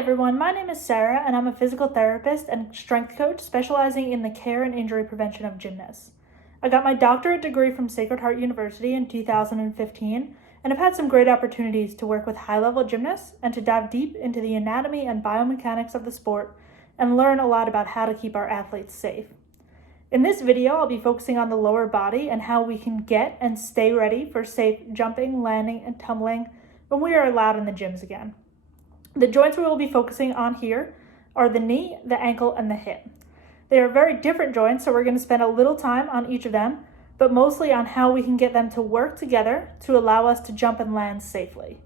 everyone, my name is Sarah and I'm a physical therapist and strength coach specializing in the care and injury prevention of gymnasts. I got my doctorate degree from Sacred Heart University in 2015 and have had some great opportunities to work with high-level gymnasts and to dive deep into the anatomy and biomechanics of the sport and learn a lot about how to keep our athletes safe. In this video, I'll be focusing on the lower body and how we can get and stay ready for safe jumping, landing, and tumbling when we are allowed in the gyms again. The joints we will be focusing on here are the knee, the ankle, and the hip. They are very different joints, so we're going to spend a little time on each of them, but mostly on how we can get them to work together to allow us to jump and land safely.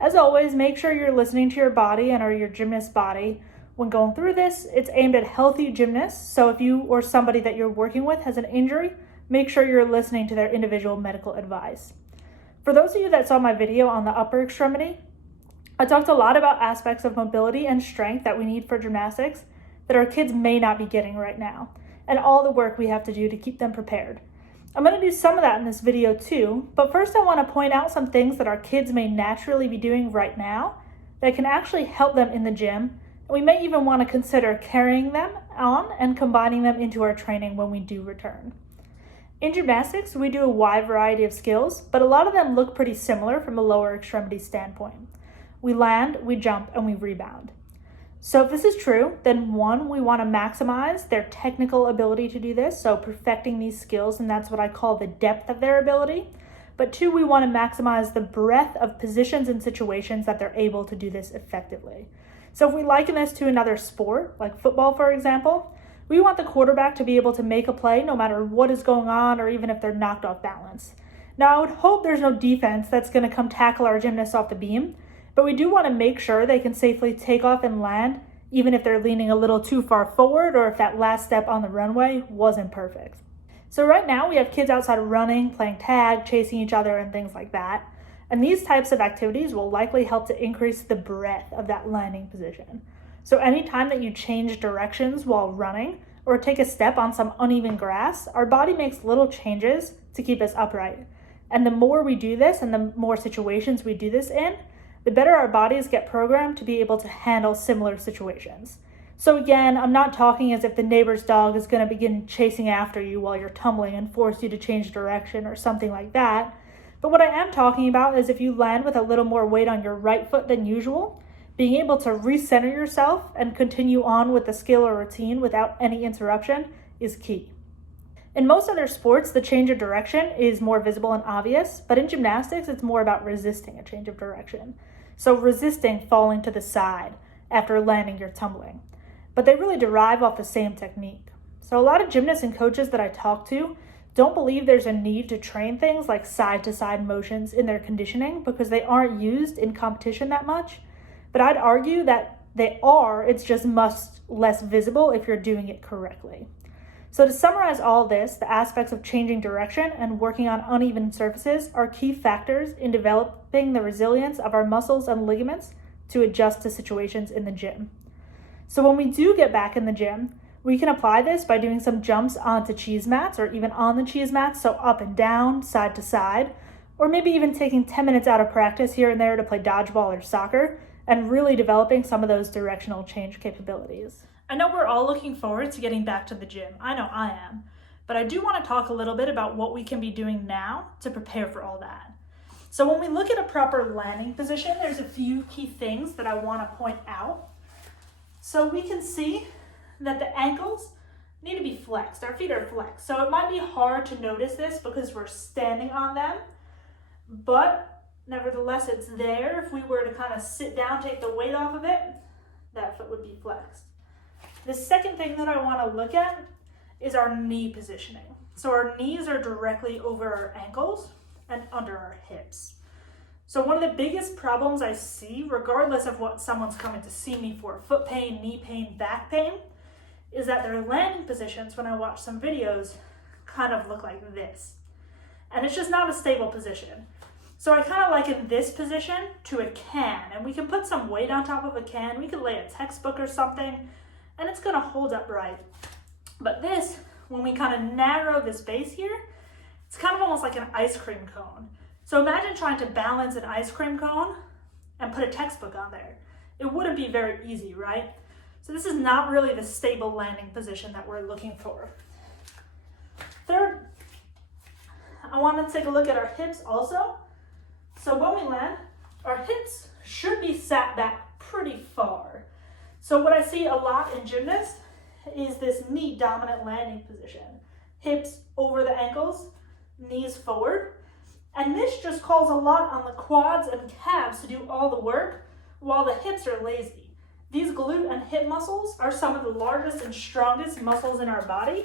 As always, make sure you're listening to your body and or your gymnast's body. When going through this, it's aimed at healthy gymnasts, so if you or somebody that you're working with has an injury, make sure you're listening to their individual medical advice. For those of you that saw my video on the upper extremity, I talked a lot about aspects of mobility and strength that we need for gymnastics that our kids may not be getting right now, and all the work we have to do to keep them prepared. I'm going to do some of that in this video too, but first I want to point out some things that our kids may naturally be doing right now that can actually help them in the gym, and we may even want to consider carrying them on and combining them into our training when we do return. In gymnastics, we do a wide variety of skills, but a lot of them look pretty similar from a lower extremity standpoint. We land, we jump, and we rebound. So if this is true, then one, we want to maximize their technical ability to do this, so perfecting these skills, and that's what I call the depth of their ability. But two, we want to maximize the breadth of positions and situations that they're able to do this effectively. So if we liken this to another sport, like football, for example, we want the quarterback to be able to make a play no matter what is going on or even if they're knocked off balance. Now, I would hope there's no defense that's going to come tackle our gymnasts off the beam, but we do want to make sure they can safely take off and land, even if they're leaning a little too far forward or if that last step on the runway wasn't perfect. So right now we have kids outside running, playing tag, chasing each other, and things like that. And these types of activities will likely help to increase the breadth of that landing position. So anytime that you change directions while running or take a step on some uneven grass, our body makes little changes to keep us upright. And the more we do this and the more situations we do this in, the better our bodies get programmed to be able to handle similar situations. So again, I'm not talking as if the neighbor's dog is going to begin chasing after you while you're tumbling and force you to change direction or something like that. But what I am talking about is if you land with a little more weight on your right foot than usual, being able to recenter yourself and continue on with the skill or routine without any interruption is key. In most other sports, the change of direction is more visible and obvious, but in gymnastics, it's more about resisting a change of direction. So resisting falling to the side after landing your tumbling. But they really derive off the same technique. So a lot of gymnasts and coaches that I talk to don't believe there's a need to train things like side-to-side motions in their conditioning because they aren't used in competition that much. But I'd argue that they are, it's just much less visible if you're doing it correctly. So to summarize all this, the aspects of changing direction and working on uneven surfaces are key factors in developing the resilience of our muscles and ligaments to adjust to situations in the gym. So when we do get back in the gym, we can apply this by doing some jumps onto cheese mats or even on the cheese mats, so up and down, side to side, or maybe even taking 10 minutes out of practice here and there to play dodgeball or soccer and really developing some of those directional change capabilities. I know we're all looking forward to getting back to the gym. I know I am. But I do want to talk a little bit about what we can be doing now to prepare for all that. So when we look at a proper landing position, there's a few key things that I want to point out. So we can see that the ankles need to be flexed. Our feet are flexed. So it might be hard to notice this because we're standing on them, but nevertheless it's there. If we were to kind of sit down, take the weight off of it, that foot would be flexed. The second thing that I want to look at is our knee positioning. So our knees are directly over our ankles and under our hips. So one of the biggest problems I see, regardless of what someone's coming to see me for, foot pain, knee pain, back pain, is that their landing positions, when I watch some videos, kind of look like this. And it's just not a stable position. So I kind of liken this position to a can, and we can put some weight on top of a can. We could lay a textbook or something, and it's going to hold up right. But this, when we kind of narrow this base here, it's kind of almost like an ice cream cone. So imagine trying to balance an ice cream cone and put a textbook on there. it wouldn't be very easy, right? So this is not really the stable landing position that we're looking for. Third, I want to take a look at our hips also. So when we land, our hips should be sat back pretty far. So what I see a lot in gymnasts is this knee dominant landing position. Hips over the ankles, knees forward. And this just calls a lot on the quads and calves to do all the work while the hips are lazy. These glute and hip muscles are some of the largest and strongest muscles in our body.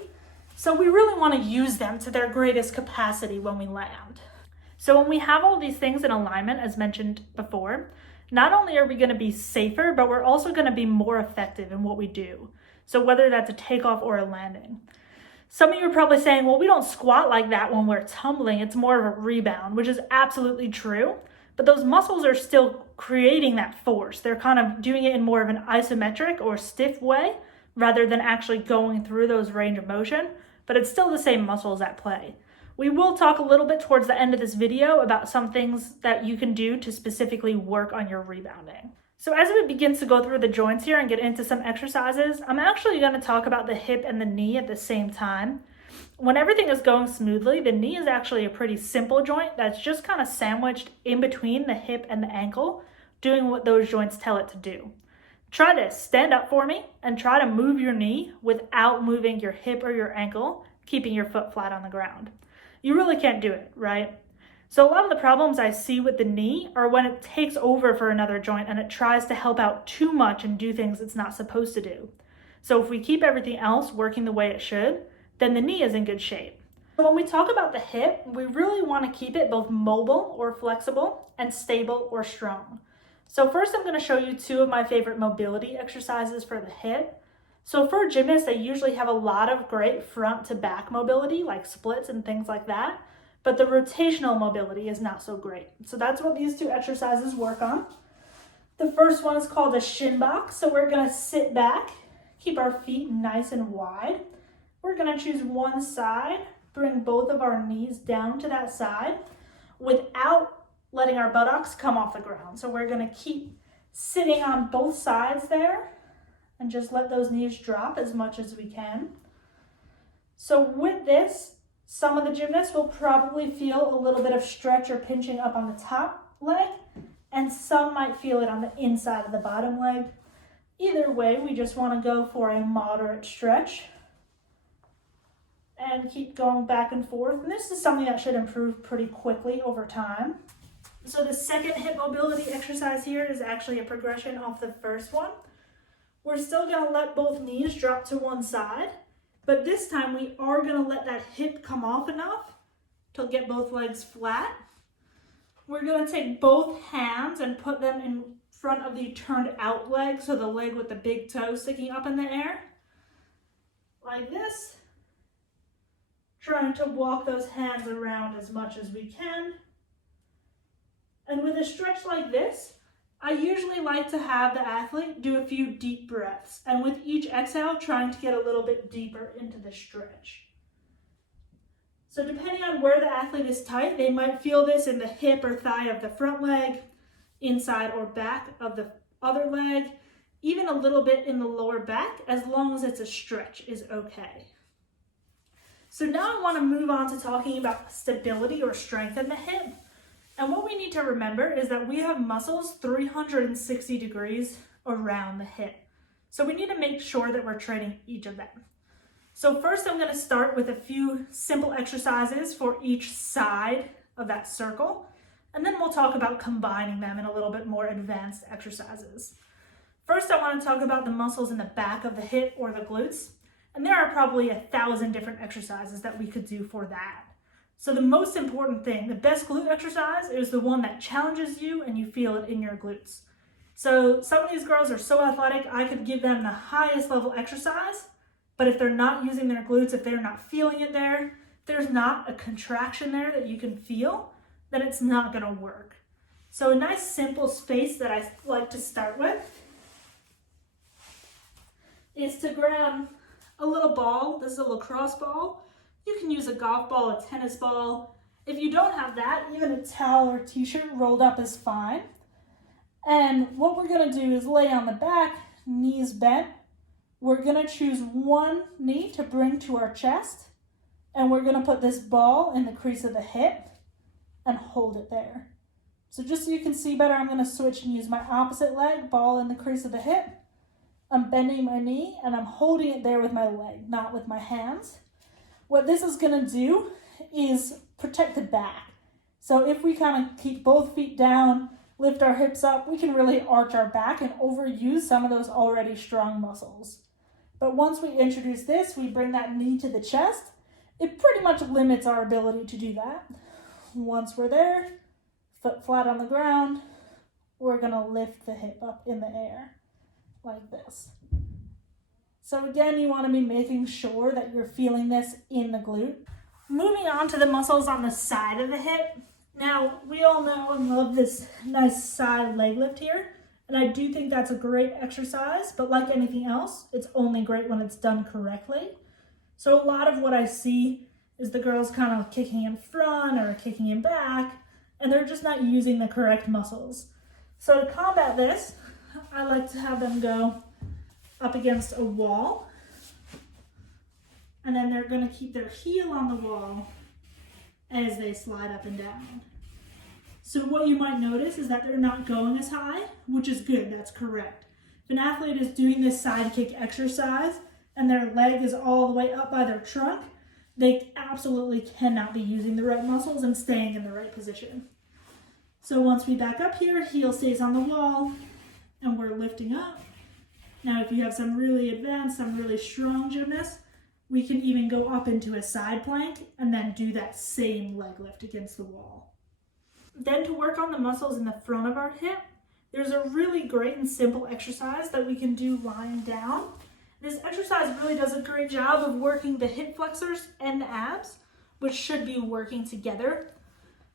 So we really want to use them to their greatest capacity when we land. So when we have all these things in alignment, as mentioned before, not only are we going to be safer, but we're also going to be more effective in what we do. So whether that's a takeoff or a landing. Some of you are probably saying, well, we don't squat like that when we're tumbling. It's more of a rebound, which is absolutely true. But those muscles are still creating that force. They're kind of doing it in more of an isometric or stiff way rather than actually going through those range of motion. But it's still the same muscles at play. We will talk a little bit towards the end of this video about some things that you can do to specifically work on your rebounding. So as we begin to go through the joints here and get into some exercises, I'm actually going to talk about the hip and the knee at the same time. When everything is going smoothly, the knee is actually a pretty simple joint that's just kind of sandwiched in between the hip and the ankle, doing what those joints tell it to do. Try to stand up for me and try to move your knee without moving your hip or your ankle, keeping your foot flat on the ground. You really can't do it, right? So a lot of the problems I see with the knee are when it takes over for another joint and it tries to help out too much and do things it's not supposed to do. So if we keep everything else working the way it should, then the knee is in good shape. So when we talk about the hip, we really want to keep it both mobile or flexible and stable or strong. So first I'm going to show you two of my favorite mobility exercises for the hip. So for gymnasts, they usually have a lot of great front to back mobility, like splits and things like that. But the rotational mobility is not so great. So that's what these two exercises work on. The first one is called a shin box. So we're going to sit back, keep our feet nice and wide. We're going to choose one side, bring both of our knees down to that side without letting our buttocks come off the ground. So we're going to keep sitting on both sides there and just let those knees drop as much as we can. So with this, some of the gymnasts will probably feel a little bit of stretch or pinching up on the top leg, and some might feel it on the inside of the bottom leg. Either way, we just want to go for a moderate stretch and keep going back and forth. And this is something that should improve pretty quickly over time. So the second hip mobility exercise here is actually a progression off the first one. We're still going to let both knees drop to one side, but this time we are going to let that hip come off enough to get both legs flat. We're going to take both hands and put them in front of the turned out leg, so the leg with the big toe sticking up in the air, like this. Trying to walk those hands around as much as we can. And with a stretch like this, I usually like to have the athlete do a few deep breaths, and with each exhale, trying to get a little bit deeper into the stretch. So depending on where the athlete is tight, they might feel this in the hip or thigh of the front leg, inside or back of the other leg, even a little bit in the lower back, as long as it's a stretch is okay. So now I want to move on to talking about stability or strength in the hip. And what we need to remember is that we have muscles 360 degrees around the hip. So we need to make sure that we're training each of them. So first I'm going to start with a few simple exercises for each side of that circle. And then we'll talk about combining them in a little bit more advanced exercises. First, I want to talk about the muscles in the back of the hip or the glutes. And there are probably 1,000 different exercises that we could do for that. So the most important thing, the best glute exercise is the one that challenges you and you feel it in your glutes. So some of these girls are so athletic, I could give them the highest level exercise, but if they're not using their glutes, if they're not feeling it there, if there's not a contraction there that you can feel, then it's not gonna work. So a nice simple space that I like to start with is to grab a little ball. This is a lacrosse ball. You can use a golf ball, a tennis ball. If you don't have that, even a towel or t-shirt rolled up is fine. And what we're gonna do is lay on the back, knees bent. We're gonna choose one knee to bring to our chest, and we're gonna put this ball in the crease of the hip and hold it there. So just so you can see better, I'm gonna switch and use my opposite leg, ball in the crease of the hip. I'm bending my knee and I'm holding it there with my leg, not with my hands. What this is gonna do is protect the back. So if we kind of keep both feet down, lift our hips up, we can really arch our back and overuse some of those already strong muscles. But once we introduce this, we bring that knee to the chest, it pretty much limits our ability to do that. Once we're there, foot flat on the ground, we're gonna lift the hip up in the air like this. So again, you wanna be making sure that you're feeling this in the glute. Moving on to the muscles on the side of the hip. Now, we all know and love this nice side leg lift here, and I do think that's a great exercise, but like anything else, it's only great when it's done correctly. So a lot of what I see is the girls kind of kicking in front or kicking in back, and they're just not using the correct muscles. So to combat this, I like to have them go up against a wall, and then they're gonna keep their heel on the wall as they slide up and down. So what you might notice is that they're not going as high, which is good, that's correct. If an athlete is doing this side kick exercise and their leg is all the way up by their trunk, they absolutely cannot be using the right muscles and staying in the right position. So once we back up here, heel stays on the wall and we're lifting up. Now if you have some really advanced, some really strong gymnasts, we can even go up into a side plank and then do that same leg lift against the wall. Then to work on the muscles in the front of our hip, there's a really great and simple exercise that we can do lying down. This exercise really does a great job of working the hip flexors and the abs, which should be working together.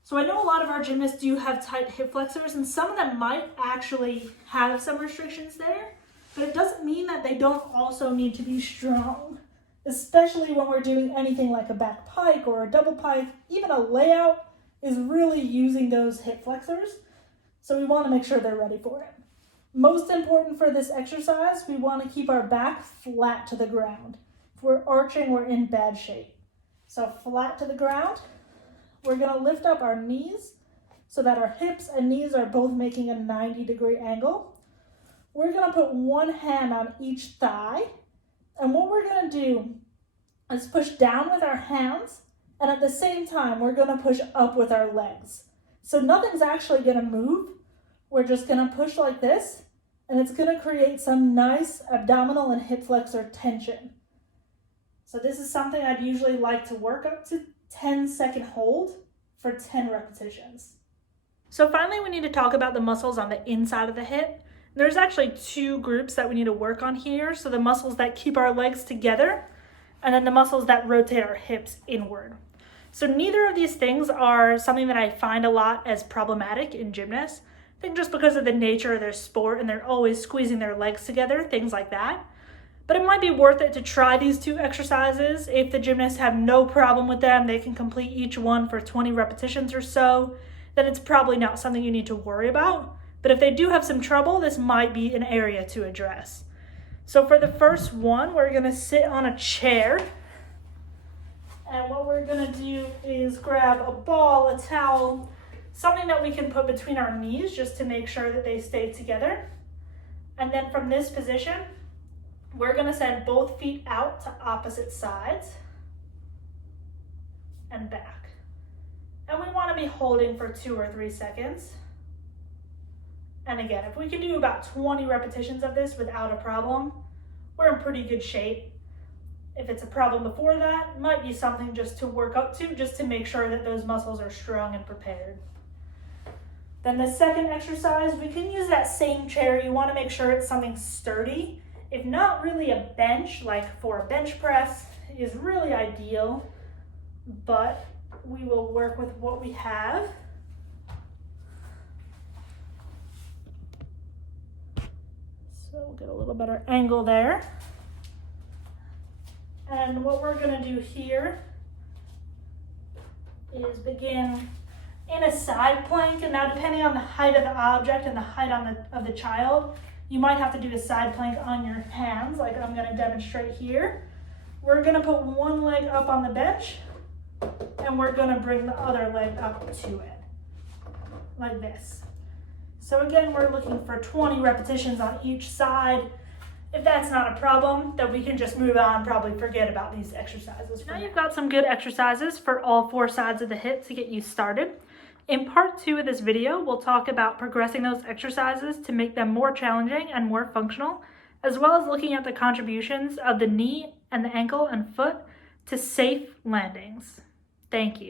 So I know a lot of our gymnasts do have tight hip flexors, and some of them might actually have some restrictions there, but it doesn't mean that they don't also need to be strong. Especially when we're doing anything like a back pike or a double pike, even a layout is really using those hip flexors. So we want to make sure they're ready for it. Most important for this exercise, we want to keep our back flat to the ground. If we're arching, we're in bad shape. So flat to the ground, we're going to lift up our knees so that our hips and knees are both making a 90-degree angle. We're going to put one hand on each thigh. And what we're gonna do is push down with our hands, and at the same time, we're gonna push up with our legs. So nothing's actually gonna move. We're just gonna push like this, and it's gonna create some nice abdominal and hip flexor tension. So this is something I'd usually like to work up to 10-second hold for 10 repetitions. So finally, we need to talk about the muscles on the inside of the hip. There's actually two groups that we need to work on here. So the muscles that keep our legs together, and then the muscles that rotate our hips inward. So neither of these things are something that I find a lot as problematic in gymnasts. I think just because of the nature of their sport and they're always squeezing their legs together, things like that. But it might be worth it to try these two exercises. If the gymnasts have no problem with them, they can complete each one for 20 repetitions or so, then it's probably not something you need to worry about. But if they do have some trouble, this might be an area to address. So for the first one, we're gonna sit on a chair. And what we're gonna do is grab a ball, a towel, something that we can put between our knees just to make sure that they stay together. And then from this position, we're gonna send both feet out to opposite sides and back. And we wanna be holding for 2 or 3 seconds. And again, if we can do about 20 repetitions of this without a problem, we're in pretty good shape. If it's a problem before that, it might be something just to work up to, just to make sure that those muscles are strong and prepared. Then the second exercise, we can use that same chair. You want to make sure it's something sturdy. If not, really a bench, like for a bench press, is really ideal, but we will work with what we have. So we'll get a little better angle there. And what we're gonna do here is begin in a side plank. And now depending on the height of the object and the height of the child, you might have to do a side plank on your hands, like I'm going to demonstrate here. We're going to put one leg up on the bench, and we're going to bring the other leg up to it, like this. So again, we're looking for 20 repetitions on each side. If that's not a problem, then we can just move on, probably forget about these exercises. Now you've got some good exercises for all 4 sides of the hip to get you started. In part 2 of this video, we'll talk about progressing those exercises to make them more challenging and more functional, as well as looking at the contributions of the knee and the ankle and foot to safe landings. Thank you.